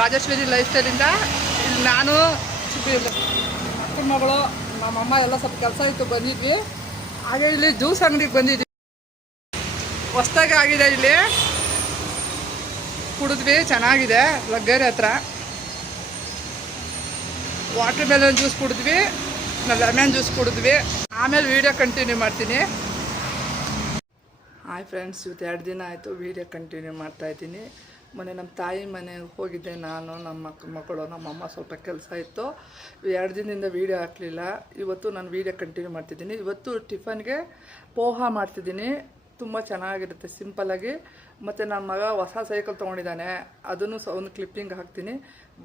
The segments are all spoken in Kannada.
ರಾಜೇಶ್ವರಿ ಲೈಫ್ ಸ್ಟೈಲಿಂದ ಇಲ್ಲಿ ನಾನು ಅಕ್ಕನ ಮಗಳು ನಮ್ಮಮ್ಮ ಎಲ್ಲ ಸ್ವಲ್ಪ ಕೆಲಸ ಇತ್ತು ಬಂದಿದ್ವಿ. ಹಾಗೆ ಇಲ್ಲಿ ಜ್ಯೂಸ್ ಅಂಗಡಿಗೆ ಬಂದಿದ್ವಿ. ಹೊಸ್ದಾಗಿ ಆಗಿದೆ ಇಲ್ಲಿ, ಕುಡಿದ್ವಿ, ಚೆನ್ನಾಗಿದೆ. ಲಗ್ಗೇರಿ ಹತ್ರ ವಾಟರ್ ಮೆಲನ್ ಜ್ಯೂಸ್ ಕುಡಿದ್ವಿ, ಲೆಮನ್ ಜ್ಯೂಸ್ ಕುಡಿದ್ವಿ. ಆಮೇಲೆ ವೀಡಿಯೋ ಕಂಟಿನ್ಯೂ ಮಾಡ್ತೀನಿ. ಹಾಯ್ ಫ್ರೆಂಡ್ಸ್, ಇವತ್ತು 2 ದಿನ ಆಯಿತು ವೀಡಿಯೋ ಕಂಟಿನ್ಯೂ ಮಾಡ್ತಾಯಿದ್ದೀನಿ. ಮೊನ್ನೆ ನಮ್ಮ ತಾಯಿ ಮನೆಗೆ ಹೋಗಿದ್ದೆ ನಾನು, ನಮ್ಮ ಮಕ್ಕಳು, ನಮ್ಮಮ್ಮ ಸ್ವಲ್ಪ ಕೆಲಸ ಇತ್ತು. 2 ದಿನದಿಂದ ವೀಡಿಯೋ ಹಾಕಲಿಲ್ಲ. ಇವತ್ತು ನಾನು ವೀಡಿಯೋ ಕಂಟಿನ್ಯೂ ಮಾಡ್ತಿದ್ದೀನಿ. ಇವತ್ತು ಟಿಫನ್ಗೆ ಪೋಹ ಮಾಡ್ತಿದ್ದೀನಿ. ತುಂಬ ಚೆನ್ನಾಗಿರುತ್ತೆ ಸಿಂಪಲ್ಲಾಗಿ. ಮತ್ತು ನನ್ನ ಮಗ ಹೊಸ ಸೈಕಲ್ ತೊಗೊಂಡಿದ್ದಾನೆ, ಅದನ್ನು ಒಂದು ಕ್ಲಿಪ್ಪಿಂಗ್ ಹಾಕ್ತೀನಿ.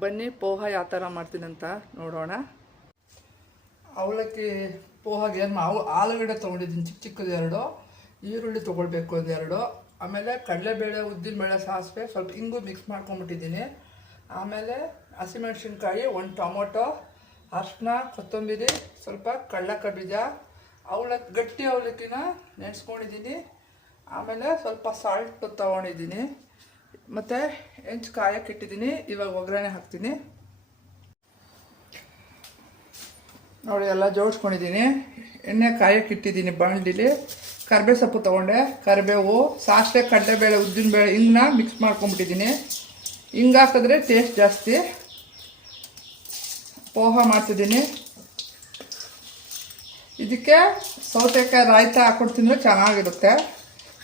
ಬನ್ನಿ ಪೋಹ ಯಾವ ಥರ ಮಾಡ್ತೀನಿ ಅಂತ ನೋಡೋಣ. ಅವಲಕ್ಕಿ ಪೋಹಾಗೆ ಏನು ಆಲೂಗಡ್ಡೆ ತೊಗೊಂಡಿದ್ದೀನಿ, ಚಿಕ್ಕ ಚಿಕ್ಕದು 2, ಈರುಳ್ಳಿ ತೊಗೊಳ್ಬೇಕು 1-2, ಆಮೇಲೆ ಕಡಲೆಬೇಳೆ, ಉದ್ದಿನಬೇಳೆ, ಸಾಸಿವೆ, ಸ್ವಲ್ಪ ಇಂಗು ಮಿಕ್ಸ್ ಮಾಡ್ಕೊಂಬಿಟ್ಟಿದ್ದೀನಿ. ಆಮೇಲೆ ಹಸಿಮೆಣ್ಸಿನ್ಕಾಯಿ, 1 ಟೊಮೊಟೊ, ಅರಿಶಿನ, ಕೊತ್ತಂಬರಿ, ಸ್ವಲ್ಪ ಕಡಲೆಕಾಯಿ ಬೀಜ, ಗಟ್ಟಿ ಅವಲಕ್ಕಿನ ನೆನೆಸ್ಕೊಂಡಿದ್ದೀನಿ. ಆಮೇಲೆ ಸ್ವಲ್ಪ ಸಾಲ್ಟ್ ತೊಗೊಂಡಿದ್ದೀನಿ, ಮತ್ತು ಹೆಂಚು ಕಾಯಕ್ಕೆ ಇಟ್ಟಿದ್ದೀನಿ. ಇವಾಗ ಒಗ್ಗರಣೆ ಹಾಕ್ತೀನಿ ನೋಡಿ. ಎಲ್ಲ ಜೋಡಿಸ್ಕೊಂಡಿದ್ದೀನಿ. ಎಣ್ಣೆ ಕಾಯಕ್ಕೆ ಇಟ್ಟಿದ್ದೀನಿ ಬಾಣಲಿಲಿ. ಕರಿಬೇವು ಸೊಪ್ಪು ತೊಗೊಂಡೆ, ಕರಿಬೇವು, ಸಾಸಿವೆ, ಕಡಲೆಬೇಳೆ, ಉದ್ದಿನಬೇಳೆ, ಹಿಂಗನ್ನ ಮಿಕ್ಸ್ ಮಾಡ್ಕೊಂಬಿಟ್ಟಿದ್ದೀನಿ. ಹಿಂಗೆ ಹಾಕಿದ್ರೆ ಟೇಸ್ಟ್ ಜಾಸ್ತಿ. ಪೋಹ ಮಾಡ್ತಿದ್ದೀನಿ. ಇದಕ್ಕೆ ಸೌತೆಕಾಯಿ ರಾಯ್ತ ಹಾಕ್ಕೊಂಡು ತಿಂದರೆ ಚೆನ್ನಾಗಿರುತ್ತೆ.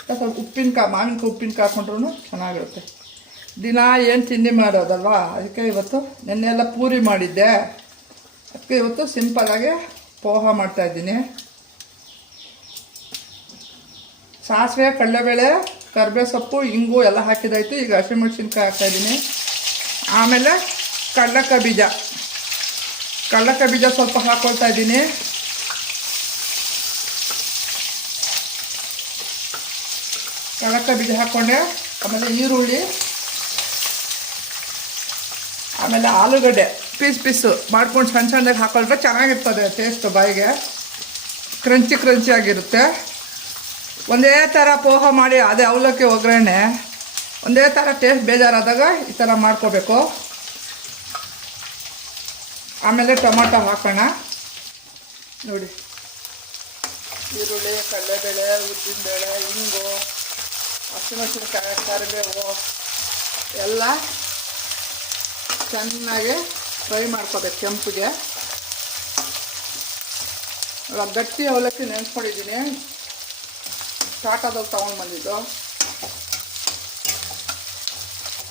ಸ್ವಲ್ಪ ಉಪ್ಪಿನಕಾಯಿ, ಮಾವಿನಕಾಯಿ ಉಪ್ಪಿನಕಾಯಿ ಹಾಕ್ಕೊಂಡ್ರೂ ಚೆನ್ನಾಗಿರುತ್ತೆ. ದಿನ ಏನು ತಿಂಡಿ ಮಾಡೋದಲ್ವಾ, ಅದಕ್ಕೆ ಇವತ್ತು ನೆನ್ನೆ ಎಲ್ಲ ಪೂರಿ ಮಾಡಿದ್ದೆ. ಅದಕ್ಕೆ ಇವತ್ತು ಸಿಂಪಲ್ಲಾಗಿ ಪೋಹ ಮಾಡ್ತಾಯಿದ್ದೀನಿ. ಸಾಸಿವೆ, ಕಡಲೆಬೇಳೆ, ಕರಿಬೇವು ಸೊಪ್ಪು, ಇಂಗು ಎಲ್ಲ ಹಾಕಿದಾಯ್ತು. ಈಗ ಹಸಿಮೆಣ್ಸಿನ್ಕಾಯಿ ಹಾಕ್ತಾಯಿದ್ದೀನಿ. ಆಮೇಲೆ ಕಡಲೆಕಾಯಿ ಬೀಜ ಸ್ವಲ್ಪ ಹಾಕ್ಕೊಳ್ತಾ ಇದ್ದೀನಿ. ಕಡಲೆಕಾಯಿ ಬೀಜ ಹಾಕ್ಕೊಂಡೆ. ಆಮೇಲೆ ಈರುಳ್ಳಿ, ಆಮೇಲೆ ಆಲೂಗಡ್ಡೆ ಪೀಸು ಮಾಡ್ಕೊಂಡು ಸಣ್ಣದಾಗಿ ಹಾಕೊಂಡ್ರೆ ಚೆನ್ನಾಗಿರ್ತದೆ ಟೇಸ್ಟ್. ಬಾಯಿಗೆ ಕ್ರಂಚಿ ಆಗಿರುತ್ತೆ. ಒಂದೇ ಥರ ಪೋಹ ಮಾಡಿ ಅದೇ ಅವಲಕ್ಕಿ ಒಗ್ಗರಣೆ ಒಂದೇ ಥರ ಟೇಸ್ಟ್ ಬೇಜಾರಾದಾಗ ಈ ಥರ ಮಾಡ್ಕೋಬೇಕು. ಆಮೇಲೆ ಟೊಮೊಟೊ ಹಾಕೋಣ ನೋಡಿ. ಈರುಳ್ಳಿ, ಕಡಲೆಬೇಳೆ, ಉದ್ದಿನಬೇಳೆ, ಇಂಗು, ಹಸಿಮೆಣಸಿನಕಾಯಿ, ಕರಿಬೇವು ಎಲ್ಲ ಚೆನ್ನಾಗಿ ಫ್ರೈ ಮಾಡ್ಕೋಬೇಕು ಕೆಂಪಿಗೆ. ಇವಾಗ ಗಟ್ಟಿ ಅವಲಕ್ಕಿ ನೆನೆಸ್ಕೊಂಡಿದ್ದೀನಿ, ಟಾಟಾದಾಗ ತೊಗೊಂಡು ಬಂದಿದ್ದು.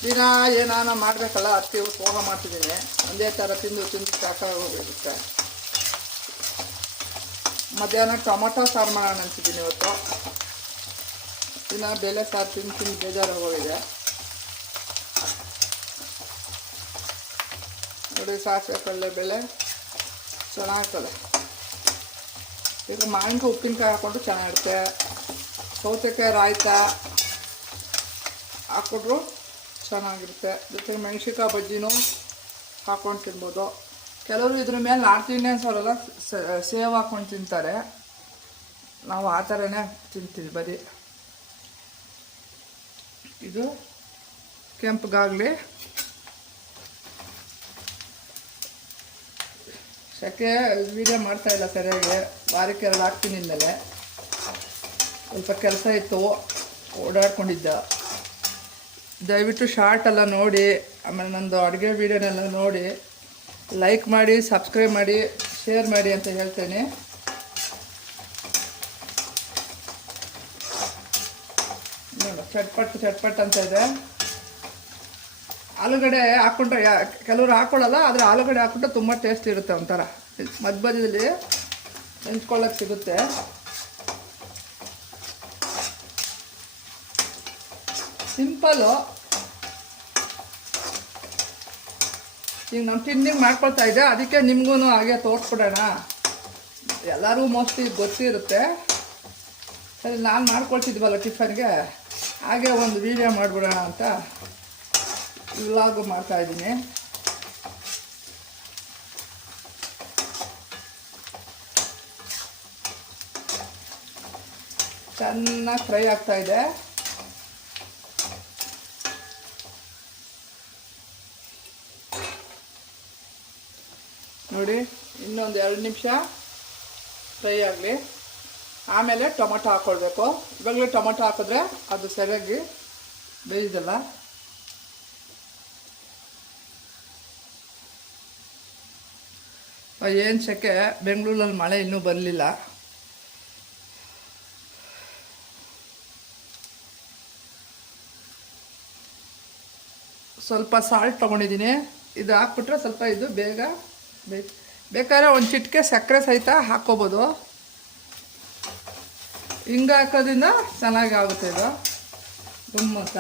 ದಿನ ಏನಾನ ಮಾಡಬೇಕಲ್ಲ, ಅದಕ್ಕೆ ಪೋಹ ಮಾಡ್ತಿದ್ದೀನಿ. ಒಂದೇ ಥರ ತಿಂದು ಸಾಕಾಗೋಗಿರುತ್ತೆ. ಮಧ್ಯಾಹ್ನ ಟೊಮೊಟೊ ಸಾರು ಮಾಡೋಣ ಅಂತಿದ್ದೀನಿ ಇವತ್ತು. ದಿನ ಬೇಳೆ ಸಾರು ತಿಂದು ಬೇಜಾರು ಹೋಗಿದೆ ನೋಡಿ. ಸಾಸಿವೆ, ಕಡಲೆಬೇಳೆ ಚೆನ್ನಾಗಿರ್ತದೆ. ಈಗ ಮಾವಿನಕಾಯಿ ಉಪ್ಪಿನಕಾಯಿ ಹಾಕ್ಕೊಂಡು ಚೆನ್ನಾಗಿರುತ್ತೆ. ಸೌತೆಕಾಯಿ ರಾಯ್ತ ಹಾಕ್ಕೊಂಡ್ರು ಚೆನ್ನಾಗಿರುತ್ತೆ. ಜೊತೆಗೆ ಮೆಣಸಿನ್ಕಾಯಿ ಬಜ್ಜಿನೂ ಹಾಕ್ಕೊಂಡು ತಿನ್ಬೋದು. ಕೆಲವರು ಇದ್ರ ಮೇಲೆ ನಾರ್ತ್ ಇಂಡಿಯನ್ಸ್ ಅವರೆಲ್ಲ ಸೇವ್ ಹಾಕ್ಕೊಂಡು ತಿಂತಾರೆ. ನಾವು ಆ ಥರನೇ ತಿಂತೀವಿ ಬರೀ. ಇದು ಕೆಂಪಗಾಗಲಿ. ಸೆಕೆ ವೀಡಿಯೋ ಮಾಡ್ತಾಯಿಲ್ಲ ಸರಿಯಾಗಿ, ವಾರಕ್ಕೆ 2 ಹಾಕ್ತೀನಿ. ಇನ್ಮೇಲೆ ಸ್ವಲ್ಪ ಕೆಲಸ ಇತ್ತು, ಓಡಾಡ್ಕೊಂಡಿದ್ದ. ದಯವಿಟ್ಟು ಶಾರ್ಟ್ ಎಲ್ಲ ನೋಡಿ, ಆಮೇಲೆ ನಂದು ಅಡುಗೆ ವೀಡಿಯೋನೆಲ್ಲ ನೋಡಿ ಲೈಕ್ ಮಾಡಿ, ಸಬ್ಸ್ಕ್ರೈಬ್ ಮಾಡಿ, ಶೇರ್ ಮಾಡಿ ಅಂತ ಹೇಳ್ತೇನೆ. ಚಟ್ಪಟ್ ಅಂತ ಇದೆ. ಆಲೂಗಡ್ಡೆ ಹಾಕ್ಕೊಂಡ್ರೆ ಕೆಲವರು ಹಾಕ್ಕೊಳ್ಳಲ್ಲ, ಆದರೆ ಆಲೂಗಡ್ಡೆ ಹಾಕ್ಕೊಂಡ್ರೆ ತುಂಬ ಟೇಸ್ಟ್ ಇರುತ್ತೆ. ಒಂಥರ ಮಧ್ಯದಲ್ಲಿ ನೆಂಚ್ಕೊಳ್ಳೋಕೆ ಸಿಗುತ್ತೆ. ಸಿಂಪಲ್ಲು. ಈಗ ನಮ್ಮ ತಿಂಡಿಗೆ ಮಾಡ್ಕೊಳ್ತಾ ಇದ್ದೆ, ಅದಕ್ಕೆ ನಿಮಗೂ ಹಾಗೆ ತೋರಿಸ್ಬಿಡೋಣ. ಎಲ್ಲರೂ ಮೋಸ್ಟ್ಲಿ ಗೊತ್ತಿರುತ್ತೆ. ಸರಿ, ನಾನು ಮಾಡ್ಕೊಳ್ತಿದ್ವಲ್ಲ ಟಿಫನ್ಗೆ, ಹಾಗೆ ಒಂದು ವೀಡಿಯೋ ಮಾಡಿಬಿಡೋಣ ಅಂತ ವ್ಲಾಗು ಮಾಡ್ತಾಯಿದ್ದೀನಿ. ಚೆನ್ನಾಗಿ ಫ್ರೈ ಆಗ್ತಾಯಿದೆ. ನೋಡಿ, ಇನ್ನೊಂದು 2 ನಿಮಿಷ ಫ್ರೈ ಆಗಲಿ. ಆಮೇಲೆ ಟೊಮೊಟೊ ಹಾಕ್ಕೊಳ್ಬೇಕು. ಇವಾಗಲೇ ಟೊಮೊಟೊ ಹಾಕಿದ್ರೆ ಅದು ಸರಿಯಾಗಿ ಬೇಯಿಸಲ್ಲ. ಏನು ಸೆಕೆ, ಬೆಂಗಳೂರಲ್ಲಿ ಮಳೆ ಇನ್ನೂ ಬರಲಿಲ್ಲ. ಸ್ವಲ್ಪ ಸಾಲ್ಟ್ ತೊಗೊಂಡಿದ್ದೀನಿ. ಇದು ಹಾಕ್ಬಿಟ್ರೆ ಸ್ವಲ್ಪ ಇದು ಬೇಗ ಬೇಕಾದ್ರೆ ಒಂದು ಚಿಟಿಕೆ ಸಕ್ಕರೆ ಸಹಿತ ಹಾಕ್ಕೋಬೋದು. ಹಿಂಗೆ ಹಾಕೋದ್ರಿಂದ ಚೆನ್ನಾಗಿ ಆಗುತ್ತೆ ಇದು ಗಮ್ಮತ್ತ.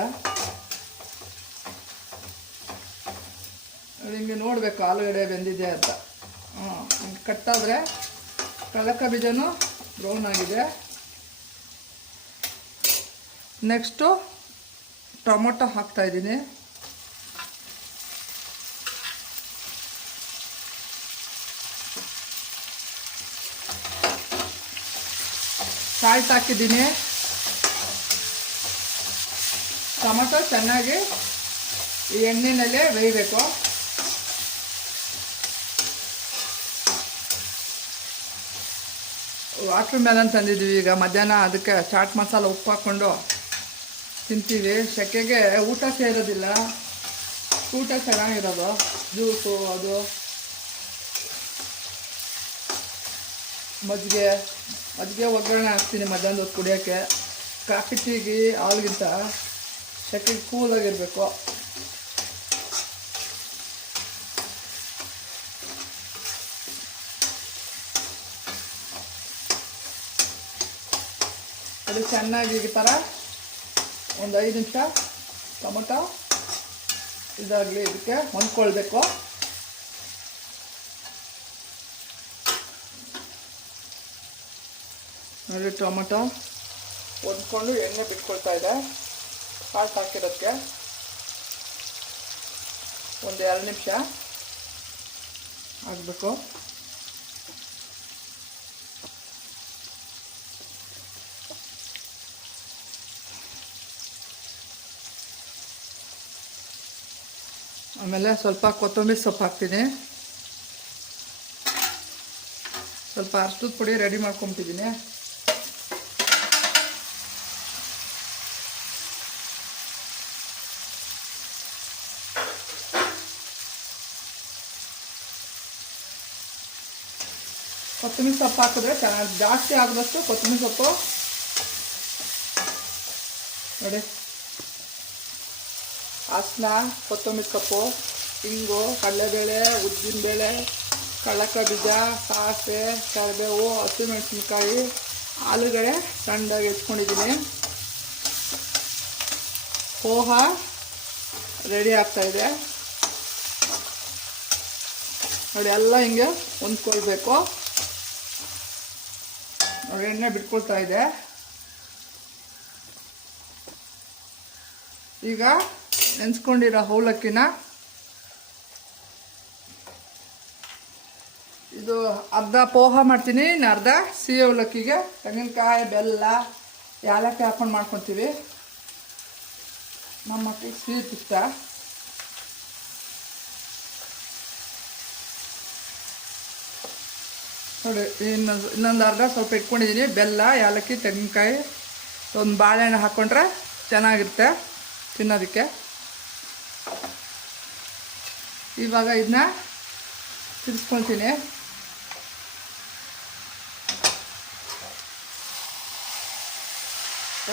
ಹಿಂಗೆ ನೋಡಬೇಕು ಆಲೂಗಡ್ಡೆ ಬೆಂದಿದೆ ಅಂತ. ಕಟ್ಟಾದರೆ ಕಡಲೆ ಬೀಜನೂ ಬ್ರೌನ್ ಆಗಿದೆ. ನೆಕ್ಸ್ಟು ಟೊಮೊಟೊ ಹಾಕ್ತಾಯಿದ್ದೀನಿ. ಸಾಲ್ಟ್ ಹಾಕಿದ್ದೀನಿ. ಟೊಮೊಟೊ ಚೆನ್ನಾಗಿ ಈ ಎಣ್ಣೆನಲ್ಲೇ ಬೇಯಬೇಕು. ವಾಟರ್ ಮೆಲನ್ ತಂದಿದ್ದೀವಿ ಈಗ ಮಧ್ಯಾಹ್ನ. ಅದಕ್ಕೆ ಚಾಟ್ ಮಸಾಲ ಉಪ್ಪು ಹಾಕ್ಕೊಂಡು ತಿಂತೀವಿ. ಸೆಕೆಗೆ ಊಟ ಸೇರೋದಿಲ್ಲ, ಊಟ ಚೆನ್ನಾಗಿರೋದು. ಜ್ಯೂಸು, ಅದು ಮಜ್ಜಿಗೆ ಒಗ್ಗರಣೆ ಹಾಕ್ತೀನಿ ಮಧ್ಯಾಹ್ನದ ಹೊತ್ತು ಕುಡಿಯೋಕ್ಕೆ. ಕಾಫಿ ಟೀಗೆ ಹಾಲ್ಗಿಂತ ಸೆಕೆಗೆ ಕೂಲಾಗಿರಬೇಕು. ಅದು ಚೆನ್ನಾಗಿ ಈ ಥರ ಒಂದು 5 ನಿಮಿಷ ಟೊಮೊಟೊ ಇದಾಗಲಿ, ಇದಕ್ಕೆ ಹೊಂದ್ಕೊಳ್ಬೇಕು. ನೋಡಿ, ಟೊಮೊಟೊ ಹೊಂದ್ಕೊಂಡು ಎಣ್ಣೆ ಬಿಟ್ಕೊಳ್ತಾ ಇದೆ. ಸಾಲ್ಟ್ ಹಾಕಿರೋದಕ್ಕೆ ಒಂದು 2 ನಿಮಿಷ ಆಗಬೇಕು. ಆಮೇಲೆ ಸ್ವಲ್ಪ ಕೊತ್ತಂಬರಿ ಸೊಪ್ಪು ಹಾಕ್ತೀನಿ. ಸ್ವಲ್ಪ ಅರ್ಶಿನದ ಪುಡಿ ರೆಡಿ ಮಾಡ್ಕೊಂಬಿಟ್ಟಿದ್ದೀನಿ. ಕೊತ್ತಂಬರಿ ಸೊಪ್ಪು ಹಾಕಿದ್ರೆ ಚೆನ್ನಾಗಿ ಜಾಸ್ತಿ ಆಗೋದಷ್ಟು ಕೊತ್ತಂಬರಿ ಸೊಪ್ಪು. ನೋಡಿ, ಅರಿಶಿನ, ಕೊತ್ತಂಬರಿ ಸೊಪ್ಪು, ಹಿಂಗು, ಕಡಲೆಬೇಳೆ, ಉದ್ದಿನಬೇಳೆ, ಕಡಲೆಕಾಯಿ ಬೀಜ, ಸಾಸಿವೆ, ಕರಿಬೇವು, ಹಸಿಮೆಣಸಿನ್ಕಾಯಿ, ಆಲೂಗಡ್ಡೆ ಸಣ್ಣದಾಗಿ ಹೆಚ್ಕೊಂಡಿದ್ದೀನಿ. ಪೋಹ ರೆಡಿ ಆಗ್ತಾಯಿದೆ. ನೋಡಿ, ಎಲ್ಲ ಹಿಂಗೆ ಹೊಂದ್ಕೊಳ್ಬೇಕು. ನೋಡಿ, ಎಣ್ಣೆ ಬಿಟ್ಕೊಳ್ತಾ ಇದೆ. ಈಗ ನೆನೆಸ್ಕೊಂಡಿರೋ ಅವಲಕ್ಕಿನ ಇದು ಅರ್ಧ ಪೋಹ ಮಾಡ್ತೀನಿ, ಇನ್ನು ಅರ್ಧ ಸಿಹಿ ಅವಲಕ್ಕಿಗೆ ತೆಂಗಿನಕಾಯಿ, ಬೆಲ್ಲ, ಏಲಕ್ಕಿ ಹಾಕೊಂಡು ಮಾಡ್ಕೊತೀವಿ. ನಮ್ಮ ಮಕ್ಕಳಿಗೆ ಸ್ವೀಟ್ ಇಷ್ಟ. ನೋಡಿ, ಇನ್ನೊಂದು ಅರ್ಧ ಸ್ವಲ್ಪ ಇಟ್ಕೊಂಡಿದ್ದೀನಿ. ಬೆಲ್ಲ, ಏಲಕ್ಕಿ, ತೆಂಗಿನಕಾಯಿ, ಒಂದು ಬಾಳೆಹಣ್ಣು ಹಾಕ್ಕೊಂಡ್ರೆ ಚೆನ್ನಾಗಿರುತ್ತೆ ತಿನ್ನೋದಕ್ಕೆ. ಇವಾಗ ಇದನ್ನ ತಿರ್ಸ್ಕೊಳ್ತೀನಿ.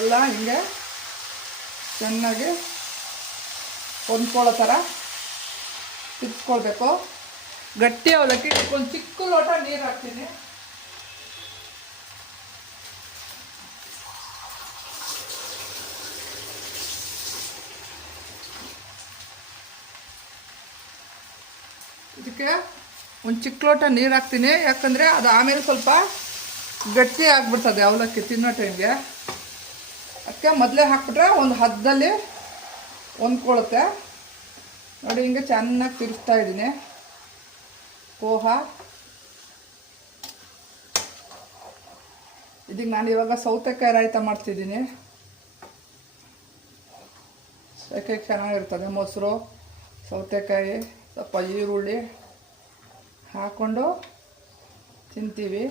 ಎಲ್ಲ ಹಿಂಗೆ ಚೆನ್ನಾಗಿ ಹೊಂದ್ಕೊಳ್ಳೋ ಥರ ತಿರ್ಸ್ಕೊಳ್ಬೇಕು. ಗಟ್ಟಿ ಅವಲಕ್ಕಿ ಒಂದು ಚಿಕ್ಕ ಲೋಟ ನೀರು ಹಾಕ್ತೀನಿ. ಇದಕ್ಕೆ ಒಂದು ಚಿಕ್ಕ ಲೋಟ ನೀರು ಹಾಕ್ತೀನಿ. ಯಾಕಂದರೆ ಅದು ಆಮೇಲೆ ಸ್ವಲ್ಪ ಗಟ್ಟಿ ಆಗಿಬಿಡ್ತದೆ ಅವಲಕ್ಕಿ ತಿನ್ನೋ ಟೈಮ್ಗೆ. ಅದಕ್ಕೆ ಮೊದಲೇ ಹಾಕ್ಬಿಟ್ರೆ ಒಂದು ಹದದಲ್ಲಿ ಹೊಂದ್ಕೊಳ್ಳುತ್ತೆ. ನೋಡಿ, ಹಿಂಗೆ ಚೆನ್ನಾಗಿ ತಿರುಗಿಸ್ತಾ ಇದ್ದೀನಿ. ಪೋಹ ಇದಕ್ಕೆ ನಾನು ಇವಾಗ ಸೌತೆಕಾಯಿ ರಾಯ್ತ ಮಾಡ್ತಿದ್ದೀನಿ. ಸೌತೆಕಾಯಿ ಚೆನ್ನಾಗಿರ್ತದೆ. ಮೊಸರು, ಸೌತೆಕಾಯಿ, ಸ್ವಲ್ಪ ಈರುಳ್ಳಿ ಹಾಕ್ಕೊಂಡು ತಿಂತೀವಿ.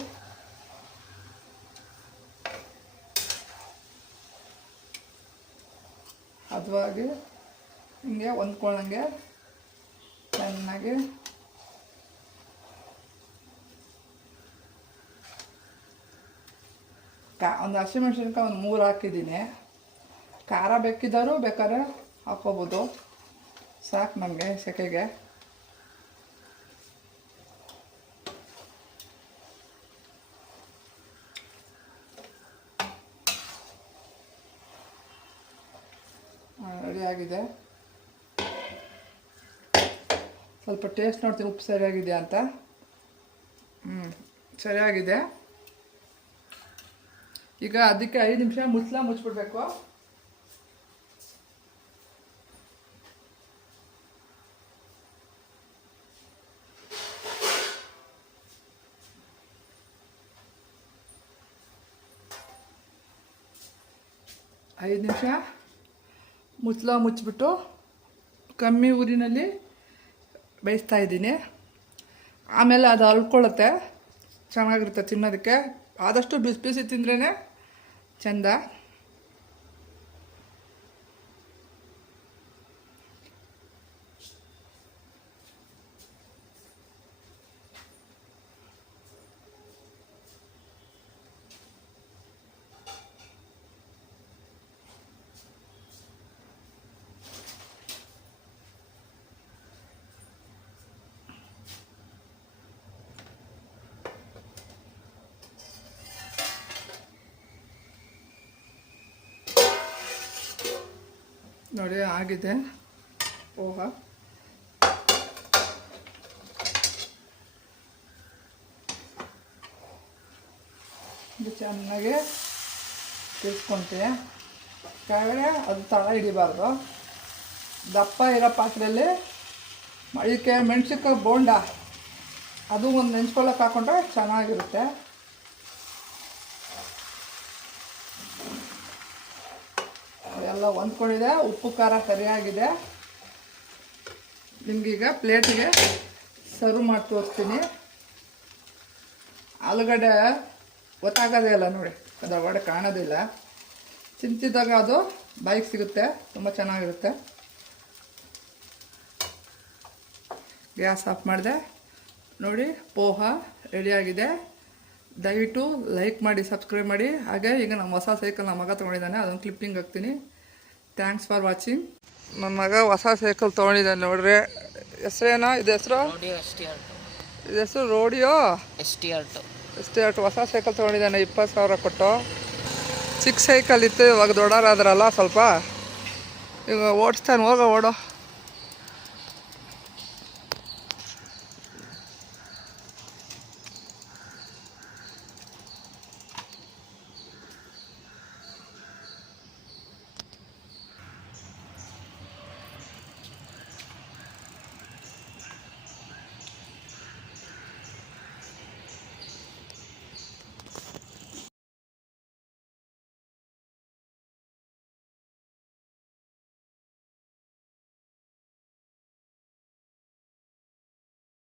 ಹದವಾಗಿ ಹಿಂಗೆ ಹೊಂದ್ಕೊಳ್ಳಂಗೆ ಚೆನ್ನಾಗಿ ಒಂದು ಹಸಿಮೆಣ್ಸಿನ್ಕಾಯಿ ಒಂದು 3 ಹಾಕಿದ್ದೀನಿ. ಖಾರ ಬೇಕಿದ್ದರೂ ಬೇಕಾದ್ರೆ ಹಾಕ್ಕೋಬೋದು, ಸಾಕು ನಮಗೆ ಸೆಕೆಗೆ. ರೆಡಿಯಾಗಿದೆ. ಸ್ವಲ್ಪ ಟೇಸ್ಟ್ ನೋಡ್ತೀನಿ ಉಪ್ಪು ಸರಿಯಾಗಿದೆಯಾ ಅಂತ. ಸರಿಯಾಗಿದೆ. ಈಗ ಅದಕ್ಕೆ 5 ನಿಮಿಷ ಮುಚ್ಚಿಬಿಡ್ಬೇಕು. ಮುಚ್ಚಿಬಿಟ್ಟು ಕಮ್ಮಿ ಊರಿನಲ್ಲಿ ಬೇಯಿಸ್ತಾ ಇದ್ದೀನಿ. ಆಮೇಲೆ ಅದು ಅಲ್ಕೊಳ್ಳುತ್ತೆ, ಚೆನ್ನಾಗಿರುತ್ತೆ ತಿನ್ನೋದಕ್ಕೆ. ಆದಷ್ಟು ಬಿಸಿ ಬಿಸಿ ತಿಂದ್ರೇ ಚೆಂದ. ನೋಡಿ ಆಗಿದೆ ಪೋಹ. ಇದು ಚೆನ್ನಾಗಿ ತಿರ್ಸ್ಕೊಂತೀವಿ. ಕೆಳಗಡೆ ಅದು ತಳ ಹಿಡಿಬಾರ್ದು. ದಪ್ಪ ಇರೋ ಪಾತ್ರೆಯಲ್ಲಿ ಇದಕ್ಕೆ ಮೆಣಸಿನ್ಕಾಯಿ ಬೋಂಡ ಅದು ಒಂದು ನೆಂಚ್ಕೊಳ್ಳೋಕೆ ಹಾಕ್ಕೊಂಡ್ರೆ ಚೆನ್ನಾಗಿರುತ್ತೆ. ಎಲ್ಲ ಹೊಂದ್ಕೊಂಡಿದೆ, ಉಪ್ಪು ಖಾರ ಸರಿಯಾಗಿದೆ. ನಿಮಗೀಗ ಪ್ಲೇಟಿಗೆ ಸರ್ವ್ ಮಾಡಿ ತೋರಿಸ್ತೀನಿ. ಆಲೂಗಡ್ಡೆ ಗೊತ್ತಾಗೋದೇ ಇಲ್ಲ ನೋಡಿ, ಅದು ಒಳಗಡೆ ಕಾಣೋದಿಲ್ಲ. ತಿಂತಿದ್ದಾಗ ಅದು ಬಾಯಿಗೆ ಸಿಗುತ್ತೆ, ತುಂಬ ಚೆನ್ನಾಗಿರುತ್ತೆ. ಗ್ಯಾಸ್ ಆಫ್ ಮಾಡಿದೆ ನೋಡಿ, ಪೋಹ ರೆಡಿಯಾಗಿದೆ. ದಯವಿಟ್ಟು ಲೈಕ್ ಮಾಡಿ, ಸಬ್ಸ್ಕ್ರೈಬ್ ಮಾಡಿ. ಹಾಗೆ ಈಗ ನಮ್ಮ ಹೊಸ ಸೈಕಲ್ ನಮ್ಮ ಮಗ ತೊಗೊಂಡಿದ್ದಾನೆ, ಅದೊಂದು ಕ್ಲಿಪ್ಪಿಂಗ್ ಹಾಕ್ತೀನಿ. Thanks for watching. ನನ್ನ ಮಗ ಹೊಸ ಸೈಕಲ್ ತೊಗೊಂಡಿದ್ದಾನೆ ನೋಡ್ರಿ. ಹೆಸರೇನೋ ಇದು ಹೆಸರು? ಇದು ಹೆಸರು ರೋಡಿಯೋ ಎಸ್ಟಿ ಹೊಸ ಸೈಕಲ್ ತೊಗೊಂಡಿದ್ದಾನೆ 20,000 ಕೊಟ್ಟು. ಚಿಕ್ಕ ಸೈಕಲ್ ಇತ್ತು, ಇವಾಗ ದೊಡ್ಡವರಾದ್ರಲ್ಲ ಸ್ವಲ್ಪ, ಈಗ ಓಡಿಸ್ತಾನೆ. ಓಡೋ